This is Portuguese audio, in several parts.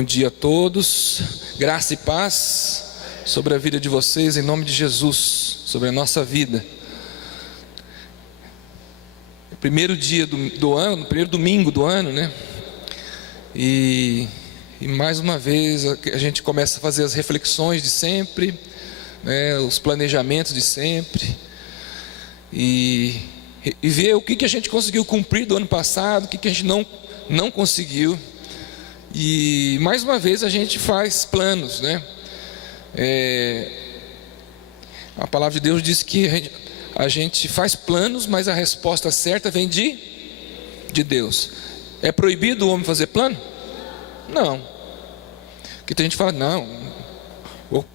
Bom dia a todos, graça e paz sobre a vida de vocês, em nome de Jesus, sobre a nossa vida. Primeiro dia do ano, primeiro domingo do ano, né? E mais uma vez a gente começa a fazer as reflexões de sempre, né? Os planejamentos de sempre, e ver o que a gente conseguiu cumprir do ano passado, o que a gente não conseguiu. E mais uma vez a gente faz planos, né? A palavra de Deus diz que a gente faz planos, mas a resposta certa vem de Deus. É proibido o homem fazer plano? Não. Porque tem gente que fala, não,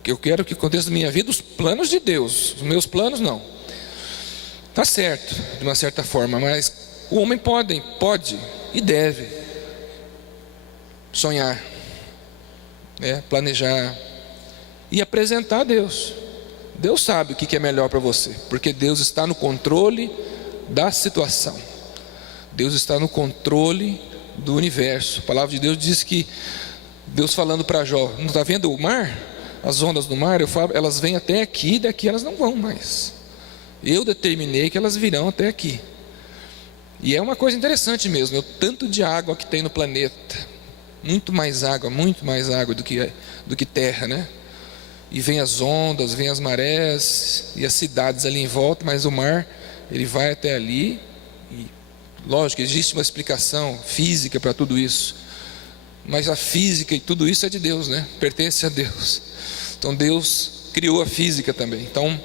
eu quero que aconteça na minha vida os planos de Deus, os meus planos não. Está certo, de uma certa forma, mas o homem pode e deve sonhar, planejar e apresentar a Deus. Deus sabe o que é melhor para você, porque Deus está no controle da situação. Deus está no controle do universo. A palavra de Deus diz que Deus falando para Jó, não está vendo o mar? As ondas do mar, eu falo, elas vêm até aqui, daqui elas não vão mais. Eu determinei que elas virão até aqui. E é uma coisa interessante mesmo, o tanto de água que tem no planeta. Muito mais água do que terra, né? E vem as ondas, vem as marés e as cidades ali em volta, mas o mar, ele vai até ali. E, lógico, existe uma explicação física para tudo isso, mas a física e tudo isso é de Deus, né? Pertence a Deus. Então Deus criou a física também. Então,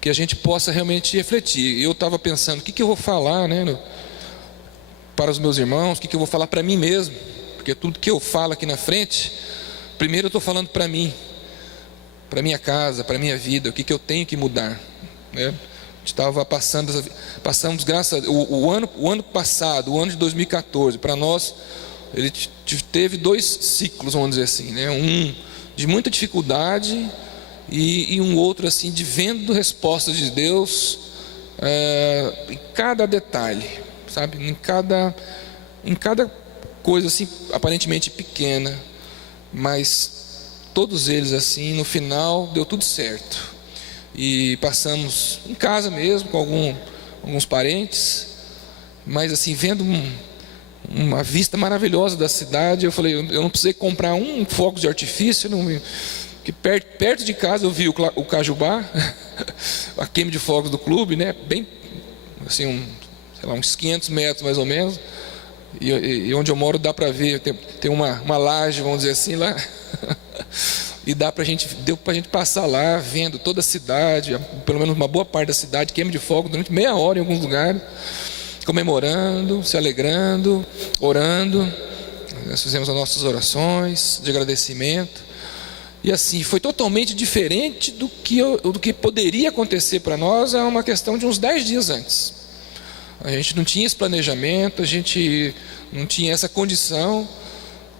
que a gente possa realmente refletir. Eu estava pensando, o que eu vou falar, né? Para os meus irmãos, o que eu vou falar para mim mesmo, porque tudo que eu falo aqui na frente, primeiro eu estou falando para mim, para minha casa, para minha vida, o que eu tenho que mudar, né? Estava passamos graças a o ano passado, o ano de 2014, para nós, ele teve 2 ciclos, vamos dizer assim, né? Um de muita dificuldade e um outro assim de vendo respostas de Deus em cada detalhe, sabe? Em cada coisa assim aparentemente pequena, mas todos eles assim no final deu tudo certo. E passamos em casa mesmo com alguns parentes, mas assim vendo uma vista maravilhosa da cidade, eu falei, eu não precisei comprar um fogo de artifício, que perto de casa eu vi o Cajubá, a queima de fogos do clube, né? Bem assim uns 500 metros mais ou menos, e onde eu moro dá para ver, tem uma laje, vamos dizer assim, lá, e deu para a gente passar lá, vendo toda a cidade, pelo menos uma boa parte da cidade, queima de fogo durante meia hora em alguns lugares, comemorando, se alegrando, orando. Nós fizemos as nossas orações de agradecimento, e assim, foi totalmente diferente do que poderia acontecer para nós, é uma questão de uns 10 dias antes. A gente não tinha esse planejamento, a gente não tinha essa condição,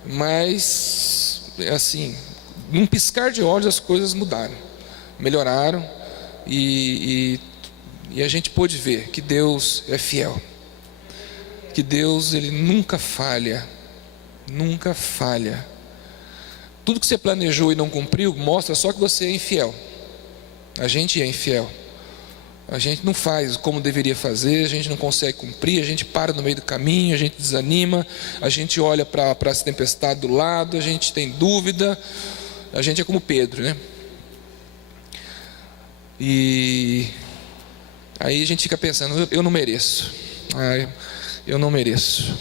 mas assim, num piscar de olhos as coisas mudaram, melhoraram, e a gente pôde ver que Deus é fiel, que Deus ele nunca falha. Tudo que você planejou e não cumpriu mostra só que você é infiel. A gente é infiel. A gente não faz como deveria fazer, a gente não consegue cumprir, a gente para no meio do caminho, a gente desanima, a gente olha para essa tempestade do lado, a gente tem dúvida, a gente é como Pedro, né? E aí a gente fica pensando, eu não mereço, eu não mereço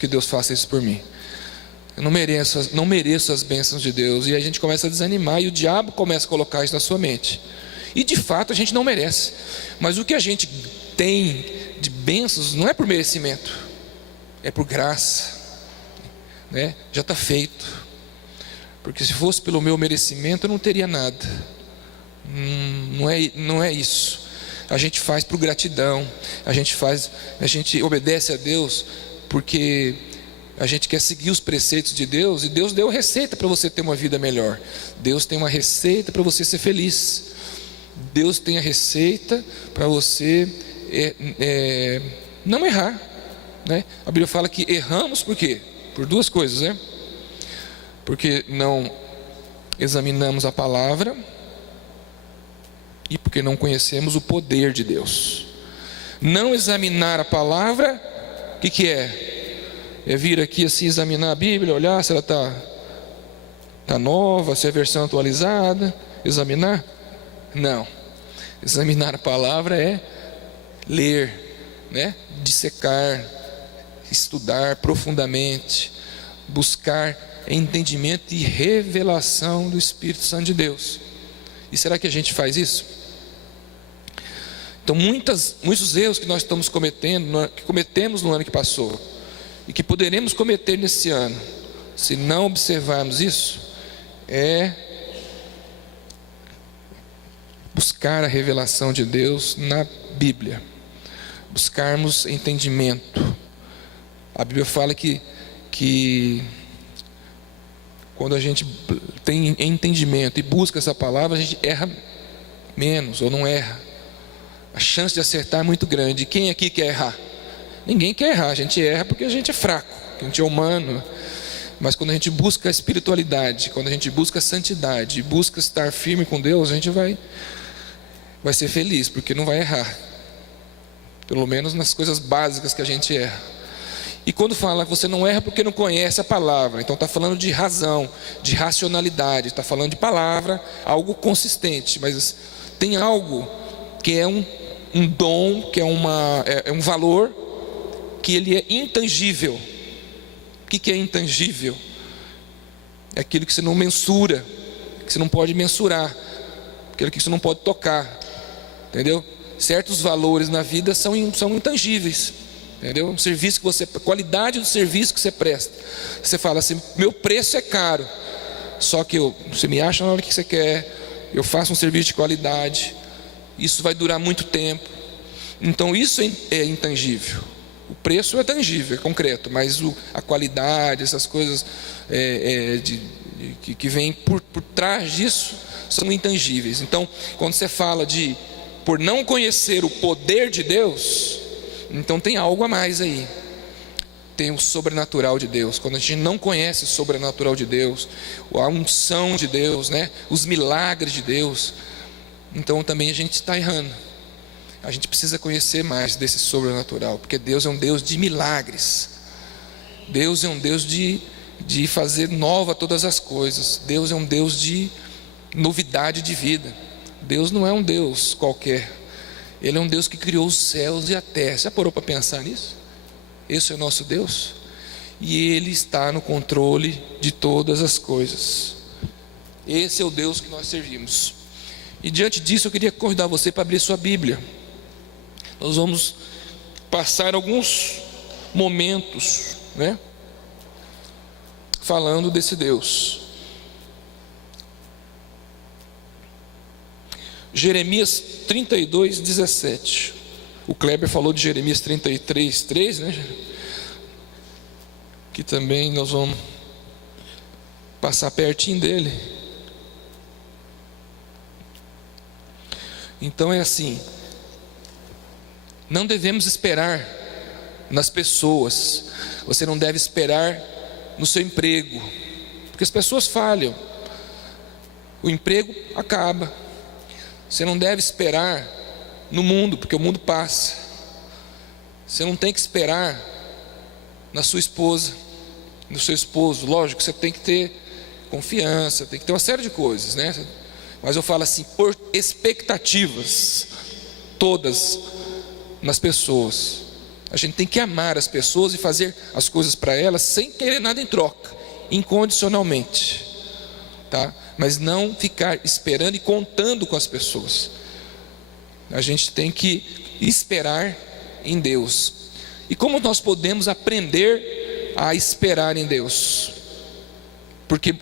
que Deus faça isso por mim, eu não mereço as bênçãos de Deus, e a gente começa a desanimar, e o diabo começa a colocar isso na sua mente. E de fato a gente não merece, mas o que a gente tem de bênçãos não é por merecimento, é por graça, né? Já está feito, porque se fosse pelo meu merecimento eu não teria nada. Não é isso. A gente faz por gratidão, a gente obedece a Deus porque a gente quer seguir os preceitos de Deus, e Deus deu receita para você ter uma vida melhor. Deus tem uma receita para você ser feliz. Deus tem a receita para você não errar. né? A Bíblia fala que erramos por quê? Por duas coisas, né? Porque não examinamos a palavra e porque não conhecemos o poder de Deus. Não examinar a palavra, o que é? É vir aqui assim examinar a Bíblia, olhar se ela está nova, se é a versão atualizada, examinar? Não. Examinar a palavra é ler, né? Dissecar, estudar profundamente, buscar entendimento e revelação do Espírito Santo de Deus. E será que a gente faz isso? Então muitos erros que nós estamos cometendo, que cometemos no ano que passou, e que poderemos cometer nesse ano, se não observarmos isso, é buscar a revelação de Deus na Bíblia, buscarmos entendimento. A Bíblia fala que quando a gente tem entendimento e busca essa palavra, a gente erra menos ou não erra. A chance de acertar é muito grande. E quem aqui quer errar? Ninguém quer errar, a gente erra porque a gente é fraco, a gente é humano. Mas quando a gente busca a espiritualidade, quando a gente busca a santidade, busca estar firme com Deus, a gente vai ser feliz, porque não vai errar. Pelo menos nas coisas básicas que a gente erra. E quando fala que você não erra porque não conhece a palavra, então está falando de razão, de racionalidade, está falando de palavra, algo consistente, mas tem algo que é um dom, que é um valor, que ele é intangível. O que é intangível? É aquilo que você não mensura, que você não pode mensurar, aquilo que você não pode tocar, entendeu? Certos valores na vida são intangíveis, entendeu? Um serviço que você, a qualidade do serviço que você presta, você fala assim: meu preço é caro, só que você me acha na hora que você quer, eu faço um serviço de qualidade, isso vai durar muito tempo. Então isso é intangível. O preço é tangível, é concreto, mas a qualidade, essas coisas que vêm por trás disso são intangíveis. Então, quando você fala por não conhecer o poder de Deus, então tem algo a mais aí. Tem o sobrenatural de Deus. Quando a gente não conhece o sobrenatural de Deus, a unção de Deus, né? Os milagres de Deus, então também a gente está errando. A gente precisa conhecer mais desse sobrenatural, porque Deus é um Deus de milagres. Deus é um Deus de fazer nova todas as coisas. Deus é um Deus de novidade de vida. Deus não é um Deus qualquer. Ele é um Deus que criou os céus e a terra. Já parou para pensar nisso? Esse é o nosso Deus. E Ele está no controle de todas as coisas. Esse é o Deus que nós servimos. E diante disso eu queria convidar você para abrir sua Bíblia. Nós vamos passar alguns momentos, né, falando desse Deus. Jeremias 32, 17. O Kleber falou de Jeremias 33, 3, né? Que também nós vamos passar pertinho dele. Então é assim: não devemos esperar nas pessoas. Você não deve esperar no seu emprego, porque as pessoas falham, o emprego acaba. Você não deve esperar no mundo, porque o mundo passa. Você não tem que esperar na sua esposa, no seu esposo. Lógico que você tem que ter confiança, tem que ter uma série de coisas, né? Mas eu falo assim, por expectativas todas nas pessoas. A gente tem que amar as pessoas e fazer as coisas para elas sem querer nada em troca, incondicionalmente, tá? Mas não ficar esperando e contando com as pessoas. A gente tem que esperar em Deus. E como nós podemos aprender a esperar em Deus? Porque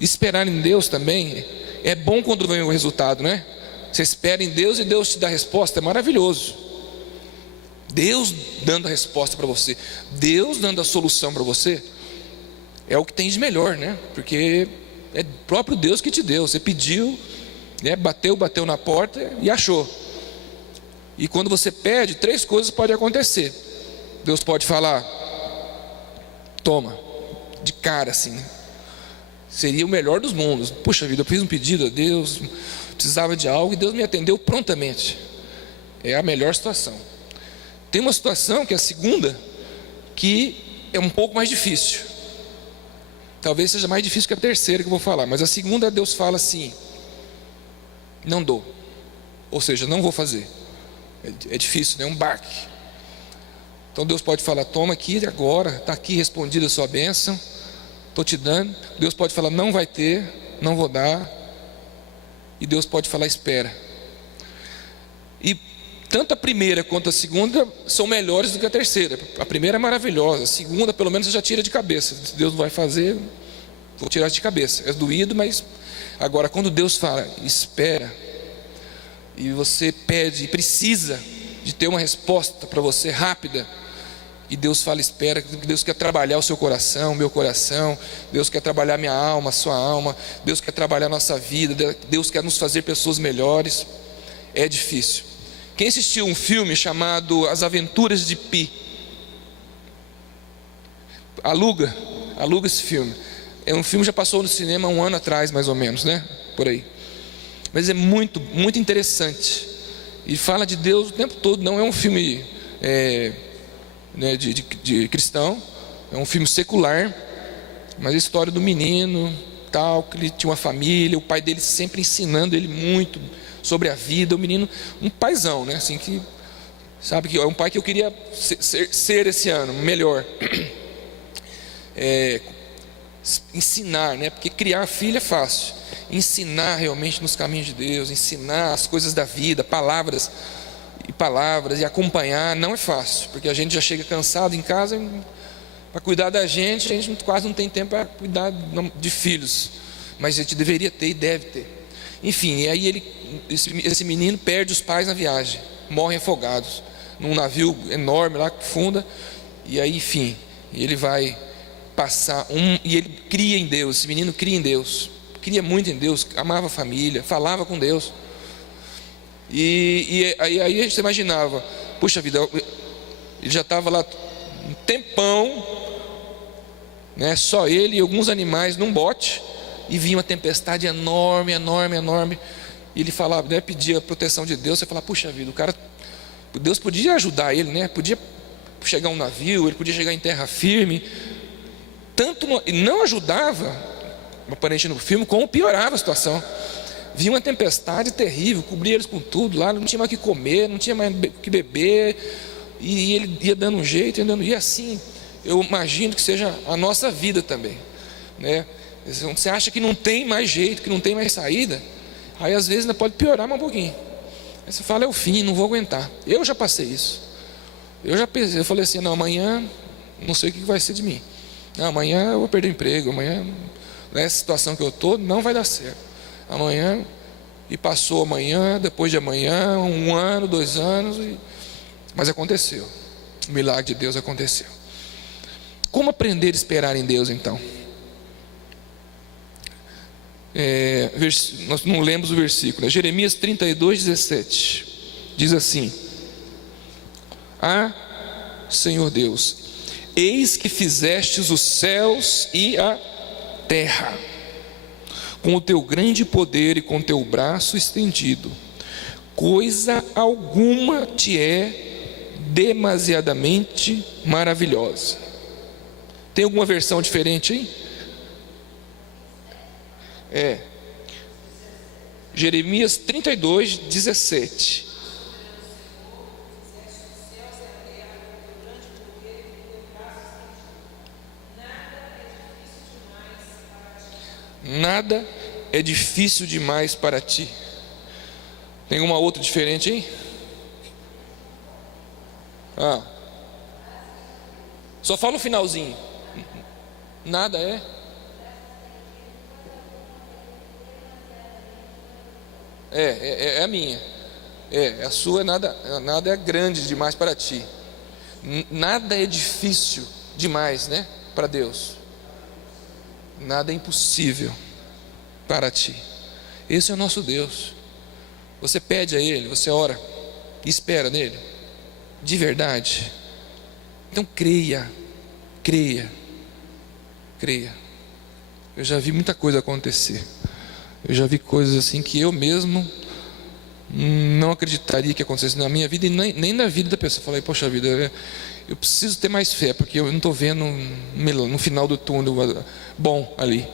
esperar em Deus também é bom quando vem o resultado, né? Você espera em Deus e Deus te dá a resposta, é maravilhoso. Deus dando a resposta para você, Deus dando a solução para você, é o que tem de melhor, né? Porque é o próprio Deus que te deu. Você pediu, né? bateu na porta e achou. E quando você pede, 3 coisas podem acontecer. Deus pode falar, toma, de cara assim, né? Seria o melhor dos mundos. Puxa vida, eu fiz um pedido a Deus, precisava de algo e Deus me atendeu prontamente. É a melhor situação. Tem uma situação que é a segunda, que é um pouco mais difícil. Talvez seja mais difícil que a terceira que eu vou falar, mas a segunda Deus fala assim, não dou, ou seja, não vou fazer. É difícil, né? É um baque. Então Deus pode falar, toma aqui agora, está aqui respondida a sua bênção, estou te dando. Deus pode falar, não vai ter, não vou dar. E Deus pode falar, espera. E tanto a primeira quanto a segunda são melhores do que a terceira. A primeira é maravilhosa, a segunda pelo menos você já tira de cabeça. Se Deus não vai fazer, vou tirar de cabeça. É doído, mas agora quando Deus fala, espera, e você pede e precisa de ter uma resposta para você rápida, e Deus fala, espera, que Deus quer trabalhar o seu coração, o meu coração, Deus quer trabalhar minha alma, a sua alma, Deus quer trabalhar a nossa vida, Deus quer nos fazer pessoas melhores. É difícil. Quem assistiu um filme chamado As Aventuras de Pi? Aluga esse filme. É um filme que já passou no cinema 1 ano atrás, mais ou menos, né? Por aí. Mas é muito, muito interessante. E fala de Deus o tempo todo. Não é um filme né, de cristão. É um filme secular. Mas a história do menino, tal, que ele tinha uma família, o pai dele sempre ensinando ele muito sobre a vida. O menino, um paizão, né? Assim que, sabe, que é um pai que eu queria ser esse ano, melhor. Ensinar, né? Porque criar filho é fácil. Ensinar realmente nos caminhos de Deus, ensinar as coisas da vida, palavras, e acompanhar não é fácil, porque a gente já chega cansado em casa, para cuidar da gente, a gente quase não tem tempo para cuidar de filhos, mas a gente deveria ter e deve ter. Enfim, e aí esse menino perde os pais na viagem, morrem afogados num navio enorme lá que funda, e aí enfim, ele vai passar e ele cria em Deus. Esse menino cria em Deus, cria muito em Deus, amava a família, falava com Deus. E aí a gente imaginava, puxa vida, ele já estava lá um tempão, né, só ele e alguns animais num bote, e vinha uma tempestade enorme, e ele falava, né, pedia a proteção de Deus. Você fala, puxa vida, o cara, Deus podia ajudar ele, né? Podia chegar um navio, ele podia chegar em terra firme. E não ajudava, aparentemente no filme, como piorava a situação. Vinha uma tempestade terrível, cobria eles com tudo lá, não tinha mais o que comer, não tinha mais o que beber, e ele ia dando um jeito, e assim, eu imagino que seja a nossa vida também, né? Você acha que não tem mais jeito, que não tem mais saída, aí às vezes ainda pode piorar mais um pouquinho. Aí você fala, é o fim, não vou aguentar. Eu já passei isso. Eu falei assim, não, amanhã não sei o que vai ser de mim. Não, amanhã eu vou perder o emprego, amanhã nessa situação que eu estou não vai dar certo. Amanhã, e passou amanhã, depois de amanhã, 1 ano, 2 anos, mas aconteceu. O milagre de Deus aconteceu. Como aprender a esperar em Deus então? Nós não lemos o versículo, é Jeremias 32:17. Diz assim: Senhor Deus, eis que fizestes os céus e a terra com o teu grande poder e com o teu braço estendido. Coisa alguma te é demasiadamente maravilhosa. Tem alguma versão diferente aí? Jeremias 32:17. Nada é difícil demais para ti. Tem uma outra diferente aí? Só fala o finalzinho. Nada é. É a minha. A sua nada é grande demais para ti. Nada é difícil demais, né, para Deus. Nada é impossível para ti. Esse é o nosso Deus. Você pede a Ele, você ora e espera nele, de verdade. Então creia, creia, creia. Eu já vi muita coisa acontecer. Eu já vi coisas assim que eu mesmo não acreditaria que acontecesse na minha vida e nem na vida da pessoa. Eu falei, poxa vida, eu preciso ter mais fé, porque eu não estou vendo no final do túnel bom ali.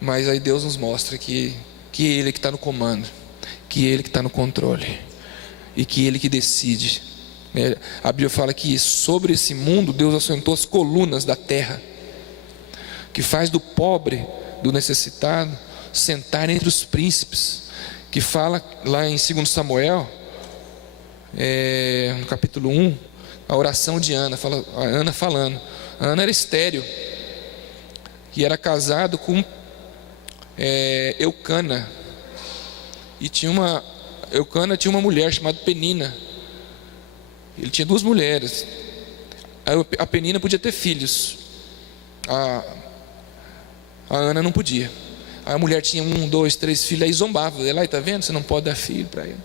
Mas aí Deus nos mostra que é Ele que está no comando, que é Ele que está no controle, e que é Ele que decide. A Bíblia fala que sobre esse mundo Deus assentou as colunas da terra, que faz do pobre, do necessitado, sentar entre os príncipes, que fala lá em 2 Samuel, no capítulo 1, a oração de Ana, a Ana falando. A Ana era estéril, que era casado com Eucana, e Eucana tinha uma mulher chamada Penina. Ele tinha 2 mulheres. A Penina podia ter filhos, a Ana não podia. A mulher tinha 1, 2, 3 filhos, aí zombava dela, tá vendo? Você não pode dar filho para ele.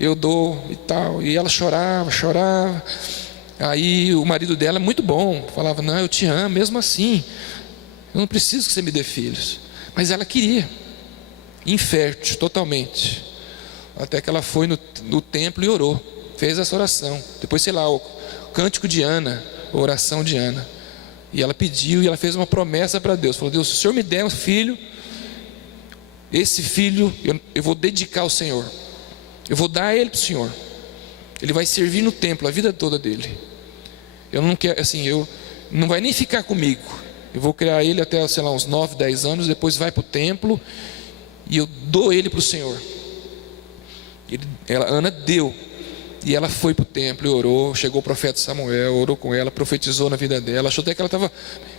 Eu dou e tal. E ela chorava. Aí o marido dela, muito bom, falava, não, eu te amo, mesmo assim, eu não preciso que você me dê filhos. Mas ela queria, infértil, totalmente. Até que ela foi no templo e orou, fez essa oração. Depois, sei lá, o cântico de Ana, a oração de Ana. E ela pediu e ela fez uma promessa para Deus. Falou, Deus, se o Senhor me der um filho, esse filho eu vou dedicar ao Senhor. Eu vou dar ele para o Senhor. Ele vai servir no templo a vida toda dele. Eu não quero, assim, não vai nem ficar comigo. Eu vou criar ele até, sei lá, uns 9, 10 anos. Depois vai para o templo e eu dou ele para o Senhor. Ana deu. E ela foi para o templo e orou. Chegou o profeta Samuel, orou com ela, profetizou na vida dela. Achou até que ela estava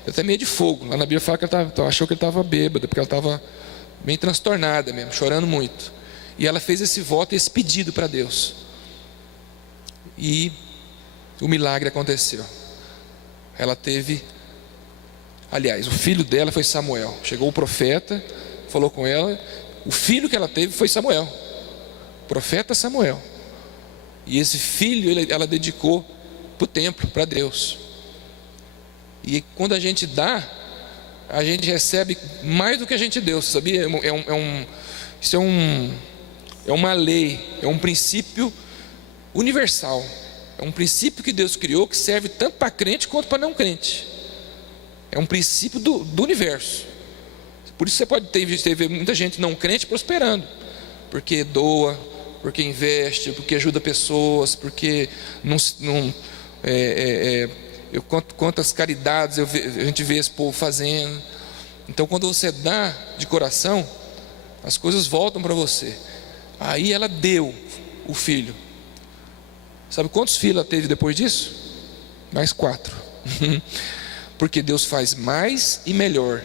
até meio de fogo. Lá na Bíblia fala que achou que ele estava bêbada, porque ela estava bem transtornada mesmo, chorando muito. E ela fez esse voto e esse pedido para Deus. E o milagre aconteceu. Ela teve, aliás, o filho dela foi Samuel. Chegou o profeta, falou com ela. O filho que ela teve foi Samuel, o profeta Samuel. E esse filho ela dedicou para o templo, para Deus. E quando a gente dá, a gente recebe mais do que a gente deu, sabia? Isso é uma lei, é um princípio universal. É um princípio que Deus criou que serve tanto para crente quanto para não crente. É um princípio do universo. Por isso você pode ter muita gente não crente prosperando, porque doa, porque investe, porque ajuda pessoas, porque quantas caridades a gente vê esse povo fazendo. Então quando você dá de coração, as coisas voltam para você. Aí ela deu o filho. Sabe quantos filhos ela teve depois disso? Mais 4. Porque Deus faz mais e melhor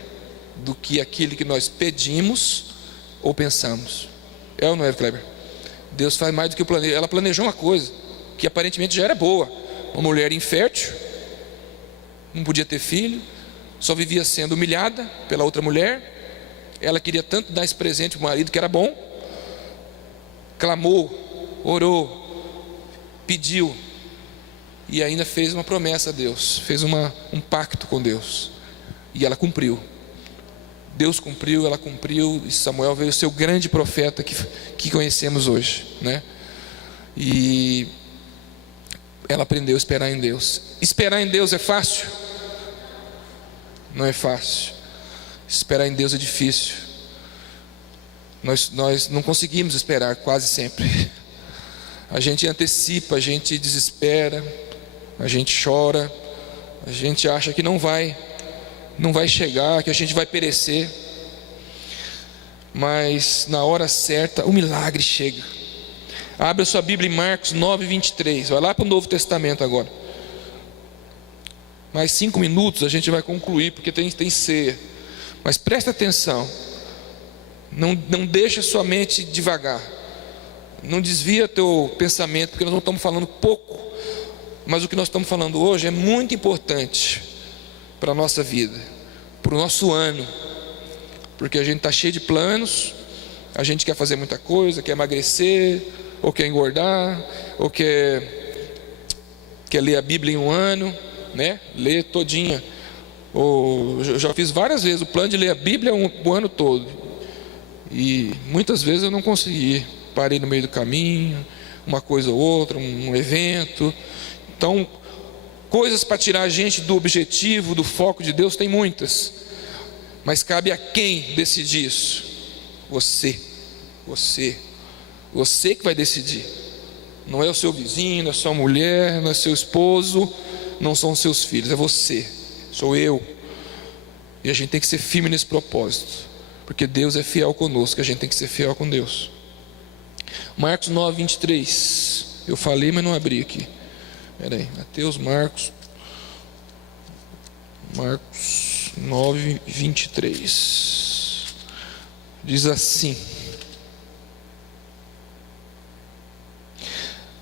do que aquilo que nós pedimos ou pensamos. É ou não é, Kleber? Deus faz mais do que o planejamento. Ela planejou uma coisa que aparentemente já era boa. Uma mulher infértil, não podia ter filho, só vivia sendo humilhada pela outra mulher. Ela queria tanto dar esse presente para o marido que era bom. Clamou, orou, pediu e ainda fez uma promessa a Deus, fez um pacto com Deus, e ela cumpriu. Deus cumpriu, ela cumpriu, e Samuel veio ser o grande profeta que conhecemos hoje, né? E ela aprendeu a esperar em Deus. Esperar em Deus é fácil? Não é fácil. Esperar em Deus é difícil. Nós não conseguimos esperar quase sempre. A gente antecipa, a gente desespera, a gente chora, a gente acha que não vai chegar, que a gente vai perecer. Mas na hora certa o milagre chega. Abra sua Bíblia em Marcos 9, 23. Vai lá para o Novo Testamento agora. Mais 5 minutos a gente vai concluir, porque tem ceia. Mas presta atenção. Não deixa sua mente devagar. Não desvia teu pensamento, porque nós não estamos falando pouco, mas o que nós estamos falando hoje é muito importante para a nossa vida, para o nosso ano, porque a gente está cheio de planos, a gente quer fazer muita coisa, quer emagrecer, ou quer engordar, ou quer quer ler a Bíblia em um ano, né? Ler todinha. Eu já fiz várias vezes o plano de ler a Bíblia o ano todo. E muitas vezes eu não consegui. Parei no meio do caminho, uma coisa ou outra, um evento. Então, coisas para tirar a gente do objetivo, do foco de Deus, tem muitas. Mas cabe a quem decidir isso? Você que vai decidir. Não é o seu vizinho, não é sua mulher, não é seu esposo, não são os seus filhos, é você, sou eu. E a gente tem que ser firme nesse propósito, porque Deus é fiel conosco, a gente tem que ser fiel com Deus. Marcos 9, 23. Eu falei, mas não abri aqui. Espera aí, Marcos 9, 23. Diz assim: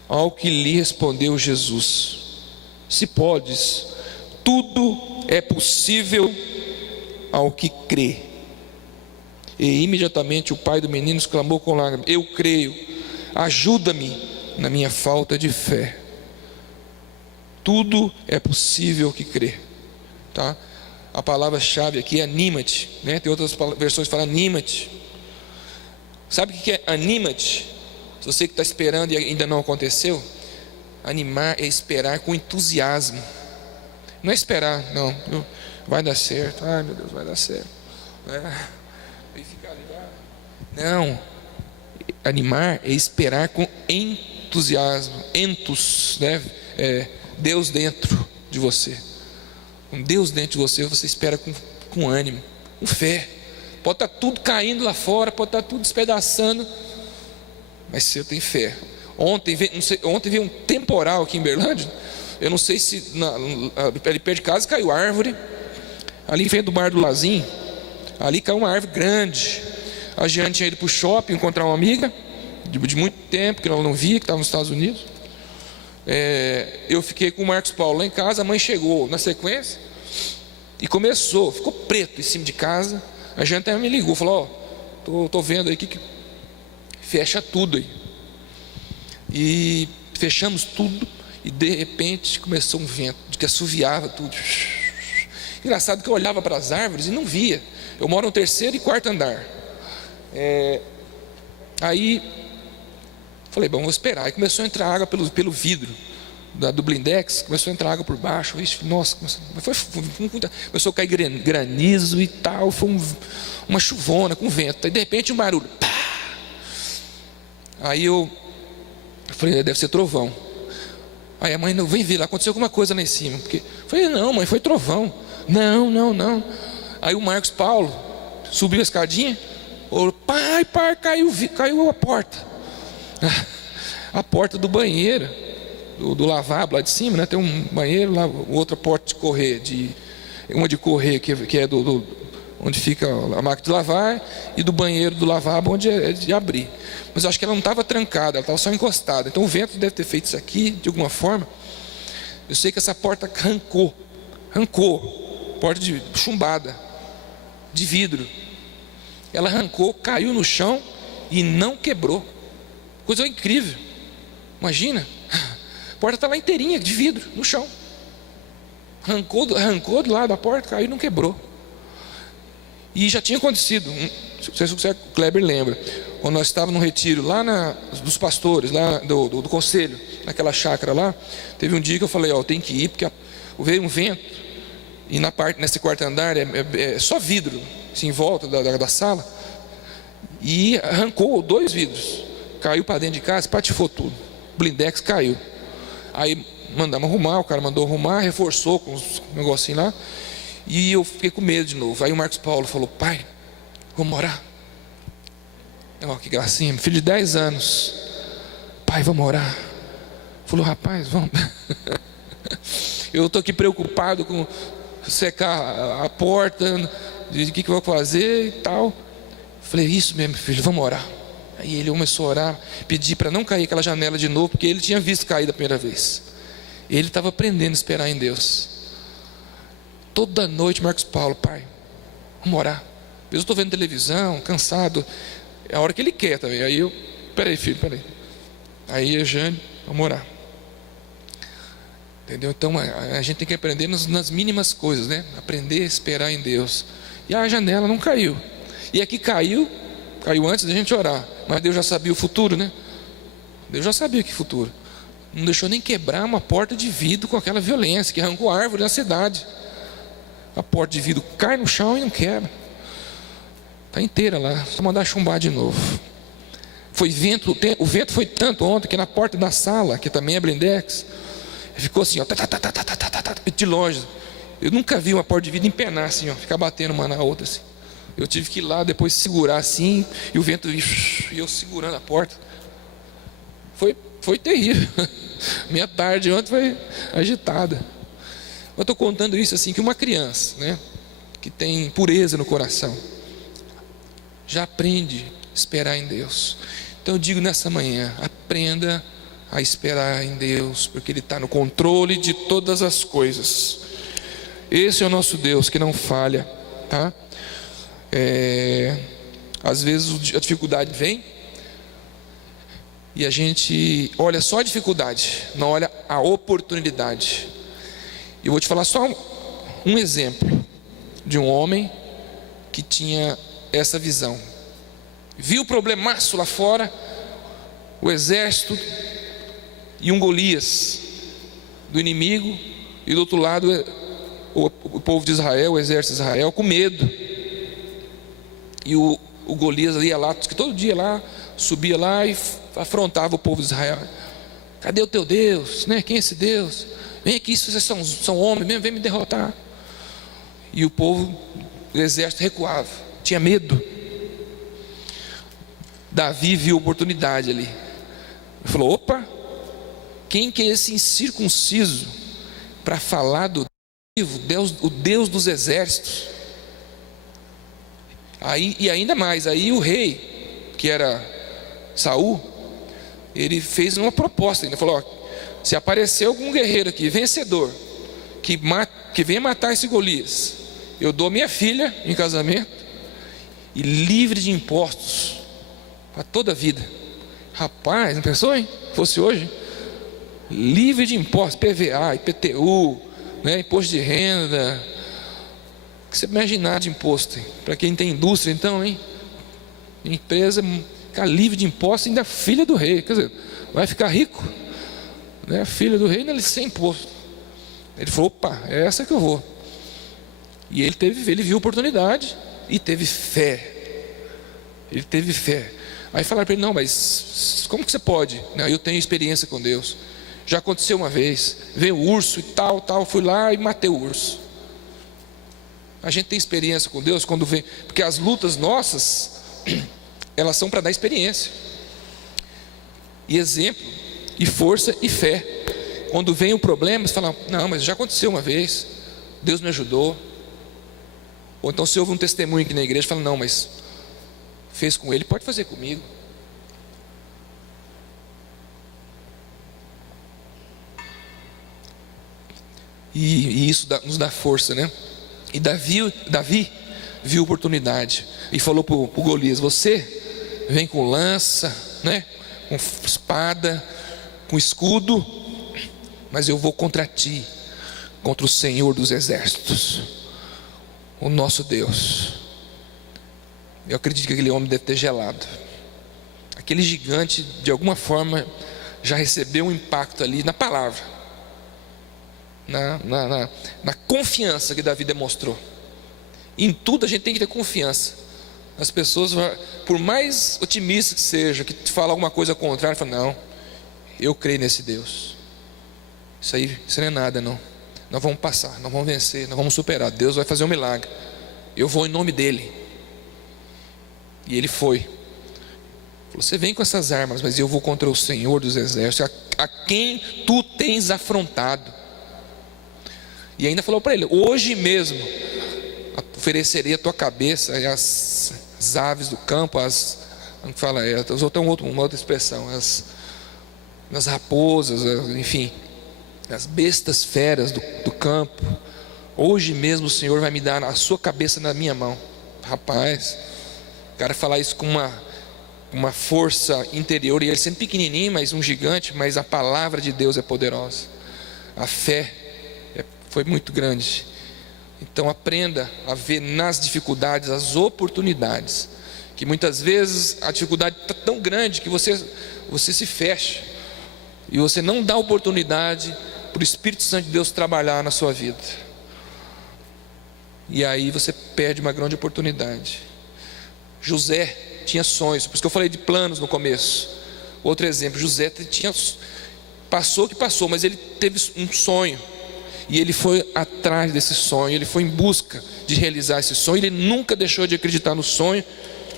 ao que lhe respondeu Jesus: se podes, tudo é possível ao que crê. E imediatamente o pai do menino exclamou com lágrimas: eu creio, ajuda-me na minha falta de fé. Tudo é possível ao que crê, tá? A palavra-chave aqui é anima-te, né? Tem outras versões que falam anima-te. Sabe o que é anima-te? Se você que está esperando e ainda não aconteceu, animar é esperar com entusiasmo. Não é esperar, não, vai dar certo, ai meu Deus, vai dar certo, e ficar ligado. Não, animar é esperar com entusiasmo, né? Deus dentro de você. Com Deus dentro de você, você espera com ânimo, com fé. Pode estar tudo caindo lá fora, pode estar tudo despedaçando, mas se eu tenho fé. Ontem veio um temporal aqui em Berlândia. Eu não sei se ali perto de casa caiu árvore. Ali em frente do Bar do Lazinho, ali caiu uma árvore grande. A Jeane tinha ido para o shopping encontrar uma amiga de muito tempo que ela não via, que estava nos Estados Unidos. Eu fiquei com o Marcos Paulo lá em casa. A mãe chegou na sequência e ficou preto em cima de casa. A Jeane até me ligou, falou: tô vendo aí que fecha tudo aí. E fechamos tudo. E de repente começou um vento que assoviava tudo. Engraçado que eu olhava para as árvores e não via. Eu moro no 3º e 4º andar. Aí falei, bom, vou esperar. Aí começou a entrar água pelo vidro do blindex. Começou a entrar água por baixo. Nossa, começou a cair granizo e tal. Foi uma chuvona com vento. Aí de repente um barulho, pá! Aí eu falei, deve ser trovão. Aí a mãe, não, vem ver lá, aconteceu alguma coisa lá em cima. Eu falei, não mãe, foi trovão. Não. Aí o Marcos Paulo subiu a escadinha, falou, pai, caiu a porta. A porta do banheiro, do lavabo lá de cima, né? Tem um banheiro lá, outra porta de correr, uma de correr que é onde fica a máquina de lavar, e do banheiro do lavabo onde é de abrir. Mas eu acho que ela não estava trancada, ela estava só encostada. Então o vento deve ter feito isso aqui de alguma forma. Eu sei que essa porta arrancou, porta de chumbada, de vidro. Ela arrancou, caiu no chão e não quebrou. Coisa incrível. Imagina, a porta estava inteirinha de vidro no chão. Arrancou do lado da porta, caiu e não quebrou. E já tinha acontecido, não sei se o Kleber lembra, quando nós estávamos no retiro lá dos pastores, lá do conselho, naquela chácara lá. Teve um dia que eu falei, tem que ir, porque veio um vento, e nesse 4º andar é só vidro, assim, em volta da sala, e arrancou 2 vidros, caiu para dentro de casa, patifou tudo, o blindex caiu. Aí mandamos arrumar, o cara mandou arrumar, reforçou com os negocinhos lá. E eu fiquei com medo de novo. Aí o Marcos Paulo falou, pai, vamos orar. Que gracinha, filho de 10 anos. Pai, vamos orar. Falou, rapaz, vamos. Eu estou aqui preocupado com secar a porta, de o que eu vou fazer e tal. Falei, isso mesmo, filho, vamos orar. Aí ele começou a orar, pedir para não cair aquela janela de novo, porque ele tinha visto cair da primeira vez. Ele estava aprendendo a esperar em Deus. Toda noite, Marcos Paulo, pai, vamos orar. Às vezes eu estou vendo televisão, cansado. É a hora que ele quer também. Aí eu, peraí filho, peraí. Aí a Jane, vamos orar. Entendeu? Então a gente tem que aprender nas mínimas coisas, né? Aprender a esperar em Deus. E a janela não caiu. E aqui caiu antes da gente orar. Mas Deus já sabia o futuro, né? Deus já sabia que futuro. Não deixou nem quebrar uma porta de vidro com aquela violência, que arrancou árvore na cidade. A porta de vidro cai no chão e não quebra. Está inteira lá, só mandar chumbar de novo. Foi vento, o vento foi tanto ontem que na porta da sala, que também é blindex, ficou assim, ó, de longe. Eu nunca vi uma porta de vidro empenar assim, ó, ficar batendo uma na outra assim. Eu tive que ir lá depois segurar assim, e o vento e eu segurando a porta. Foi terrível. Minha tarde ontem foi agitada. Eu estou contando isso assim, que uma criança, né, que tem pureza no coração, já aprende a esperar em Deus. Então eu digo nessa manhã, aprenda a esperar em Deus, porque Ele está no controle de todas as coisas. Esse é o nosso Deus que não falha, tá? Às vezes a dificuldade vem e a gente olha só a dificuldade, não olha a oportunidade. Eu vou te falar só um exemplo de um homem que tinha essa visão. Viu o problemaço lá fora, o exército e um Golias do inimigo, e do outro lado o povo de Israel, o exército de Israel, com medo. E o Golias ia lá, que todo dia lá, subia lá e afrontava o povo de Israel. Cadê o teu Deus? Né? Quem é esse Deus? Vem aqui, vocês são homens mesmo, vem me derrotar. E o povo, o exército recuava, tinha medo. Davi viu a oportunidade ali. Ele falou, opa, quem que é esse incircunciso para falar do Deus, o Deus dos exércitos? Aí, e ainda mais, aí o rei, que era Saul, ele fez uma proposta, ele falou, ó, se aparecer algum guerreiro aqui, vencedor, que venha matar esse Golias, eu dou minha filha em casamento e livre de impostos para toda a vida. Rapaz, não pensou, hein? Fosse hoje, livre de impostos, PVA, IPTU, né, imposto de renda. O que você imaginar de imposto? Para quem tem indústria, então, hein? Empresa ficar livre de impostos, ainda filha do rei, quer dizer, vai ficar rico, né? Filha do rei, ainda sem imposto. Ele falou, opa, é essa que eu vou. E ele viu a oportunidade e teve fé. Ele teve fé. Aí falaram para ele, não, mas como que você pode? Não, eu tenho experiência com Deus. Já aconteceu uma vez, veio o urso e tal, fui lá e matei o urso. A gente tem experiência com Deus quando vem, porque as lutas nossas, elas são para dar experiência, e exemplo, e força e fé. Quando vem o problema, você fala, não, mas já aconteceu uma vez, Deus me ajudou. Ou então se houve um testemunho aqui na igreja, fala, não, mas fez com ele, pode fazer comigo. E isso nos dá força, né? E Davi viu oportunidade e falou para o Golias, você vem com lança, né? Com espada, com escudo, mas eu vou contra ti, contra o Senhor dos exércitos, o nosso Deus. Eu acredito que aquele homem deve ter gelado. Aquele gigante, de alguma forma, já recebeu um impacto ali na palavra, na confiança que Davi demonstrou. Em tudo a gente tem que ter confiança. As pessoas, por mais otimista que seja, que te fala alguma coisa contrária, fala, não, eu creio nesse Deus. Isso não é nada, não. Nós vamos passar, nós vamos vencer, nós vamos superar. Deus vai fazer um milagre. Eu vou em nome dele. E ele foi. Falou, você vem com essas armas, mas eu vou contra o Senhor dos exércitos, a quem tu tens afrontado. E ainda falou para ele, hoje mesmo oferecerei a tua cabeça e as aves do campo, usou até uma outra expressão, as raposas, enfim, as bestas feras do campo. Hoje mesmo o Senhor vai me dar a sua cabeça na minha mão. Rapaz, o cara falar isso com uma força interior, e ele sendo pequenininho, mas um gigante, mas a palavra de Deus é poderosa. A fé foi muito grande. Então aprenda a ver nas dificuldades as oportunidades. Que muitas vezes a dificuldade está tão grande que você se fecha. E você não dá oportunidade para o Espírito Santo de Deus trabalhar na sua vida. E aí você perde uma grande oportunidade. José tinha sonhos, por isso que eu falei de planos no começo. Outro exemplo, José passou o que passou, mas ele teve um sonho. E ele foi atrás desse sonho, ele foi em busca de realizar esse sonho. Ele nunca deixou de acreditar no sonho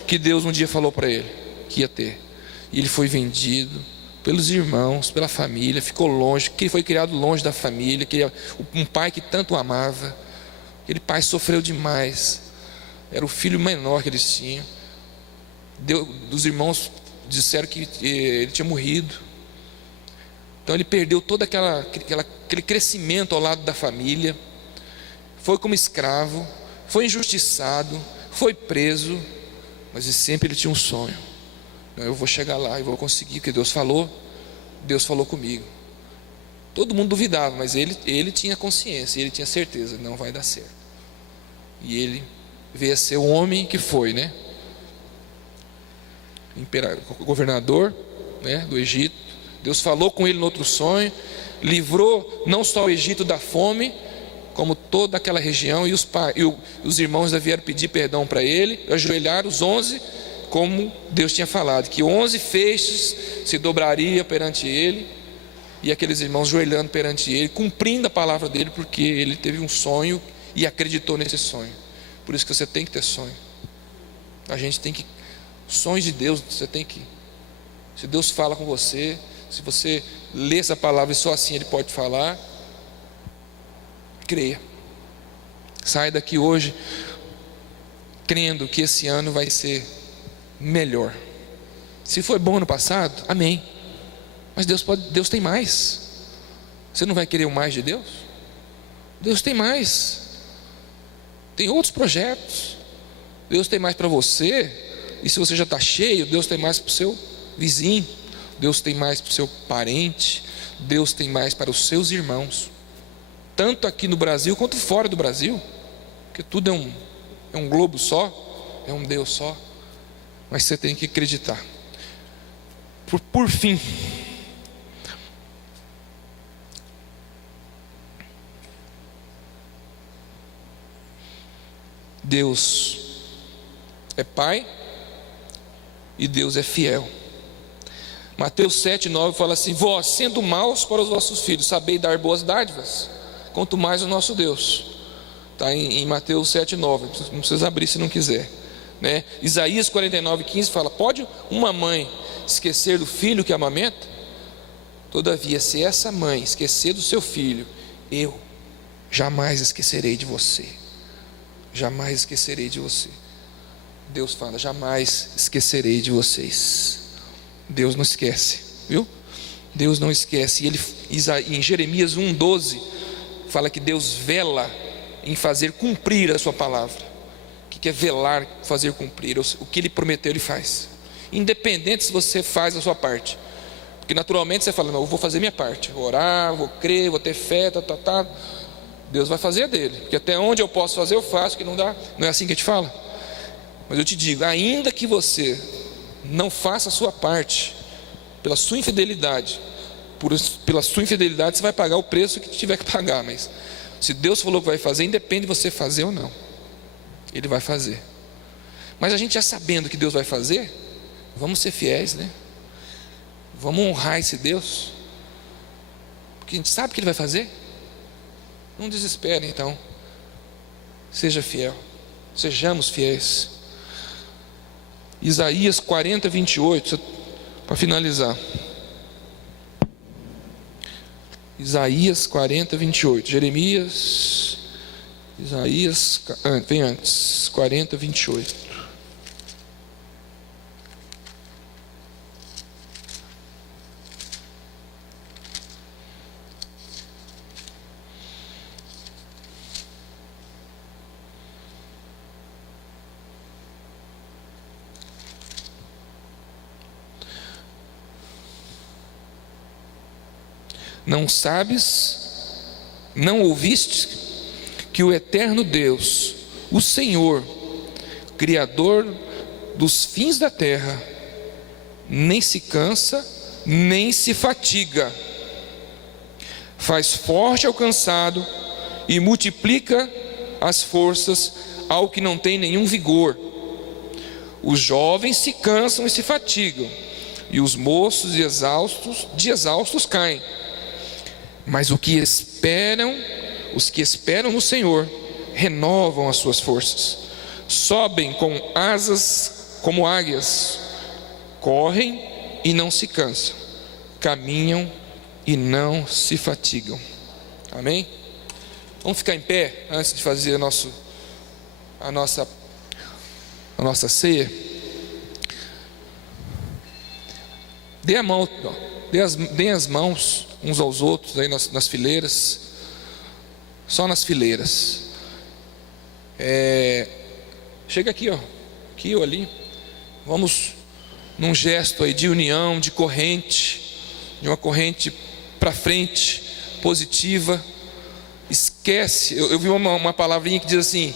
que Deus um dia falou para ele que ia ter. E ele foi vendido pelos irmãos, pela família, ficou longe, porque ele foi criado longe da família, um pai que tanto o amava. Aquele pai sofreu demais, era o filho menor que eles tinham. Os irmãos disseram que ele tinha morrido. Então ele perdeu todo aquele crescimento ao lado da família, foi como escravo, foi injustiçado, foi preso, mas sempre ele tinha um sonho. Eu vou chegar lá e vou conseguir, porque Deus falou comigo. Todo mundo duvidava, mas ele tinha consciência, ele tinha certeza, não vai dar certo. E ele veio a ser o homem que foi, né? Governador, né, do Egito. Deus falou com ele no outro sonho, livrou não só o Egito da fome, como toda aquela região, e os irmãos vieram pedir perdão para ele, ajoelharam os 11, como Deus tinha falado, que 11 feixes se dobrariam perante ele, e aqueles irmãos ajoelhando perante ele, cumprindo a palavra dele, porque ele teve um sonho e acreditou nesse sonho. Por isso que você tem que ter sonho. A gente tem que, sonhos de Deus, você tem que, se Deus fala com você, se você lê essa palavra e só assim Ele pode falar, creia. Saia daqui hoje crendo que esse ano vai ser melhor. Se foi bom no passado, amém. Mas Deus tem mais. Você não vai querer o mais de Deus? Deus tem mais. Tem outros projetos. Deus tem mais para você. E se você já está cheio, Deus tem mais para o seu vizinho. Deus tem mais para o seu parente. Deus tem mais para os seus irmãos, tanto aqui no Brasil quanto fora do Brasil, porque tudo é um globo só, é um Deus só. Mas você tem que acreditar. Por fim, Deus é Pai e Deus é fiel. Mateus 7,9 fala assim: vós, sendo maus para os vossos filhos, sabeis dar boas dádivas, quanto mais o nosso Deus. Está em Mateus 7,9, não precisa abrir se não quiser, né? Isaías 49,15 fala: pode uma mãe esquecer do filho que amamenta? Todavia, se essa mãe esquecer do seu filho, eu jamais esquecerei de você. Jamais esquecerei de você. Deus fala: jamais esquecerei de vocês. Deus não esquece, viu? Deus não esquece. E ele, em Jeremias 1,12 fala que Deus vela em fazer cumprir a sua palavra. O que é velar, fazer cumprir? O que Ele prometeu, Ele faz, independente se você faz a sua parte. Porque naturalmente você fala: não, eu vou fazer minha parte, vou orar, vou crer, vou ter fé, tá. Deus vai fazer a dele, porque até onde eu posso fazer eu faço, que não dá. Não é assim que a gente fala? Mas eu te digo, ainda que você não faça a sua parte, pela sua infidelidade, pela sua infidelidade você vai pagar o preço que tiver que pagar. Mas se Deus falou que vai fazer, independe de você fazer ou não, Ele vai fazer. Mas a gente já sabendo que Deus vai fazer, vamos ser fiéis, né? Vamos honrar esse Deus, porque a gente sabe que Ele vai fazer. Não desespere, então. Seja fiel, sejamos fiéis. Isaías 40:28, para finalizar. Isaías 40:28. Jeremias, Isaías, vem antes, 40:28. Não sabes Não ouviste que o eterno Deus, o Senhor, Criador dos fins da terra, nem se cansa, nem se fatiga, faz forte ao cansado e multiplica as forças ao que não tem nenhum vigor. Os jovens se cansam e se fatigam, e os moços de exaustos caem. Mas os que esperam no Senhor renovam as suas forças, sobem com asas como águias, correm e não se cansam, caminham e não se fatigam. Amém? Vamos ficar em pé antes de fazer a nossa ceia. Dê as mãos uns aos outros aí nas fileiras, só nas fileiras. Chega aqui, aqui ou ali. Vamos num gesto aí de união, de uma corrente para frente, positiva. Esquece, eu vi uma palavrinha que diz assim: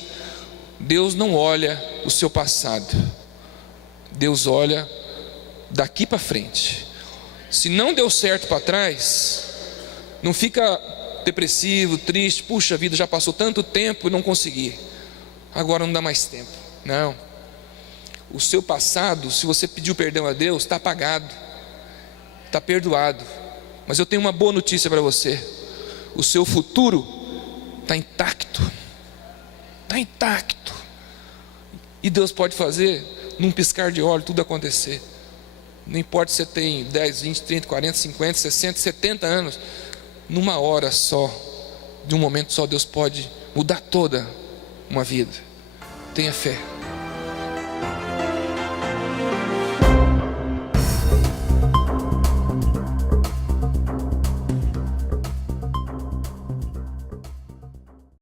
Deus não olha o seu passado, Deus olha daqui para frente. Se não deu certo para trás, não fica depressivo, triste, puxa vida, já passou tanto tempo e não consegui, agora não dá mais tempo. Não, o seu passado, se você pediu perdão a Deus, está apagado, está perdoado. Mas eu tenho uma boa notícia para você: o seu futuro está intacto, e Deus pode fazer num piscar de olhos tudo acontecer. Não importa se você tem 10, 20, 30, 40, 50, 60, 70 anos, numa hora só, de um momento só, Deus pode mudar toda uma vida. Tenha fé.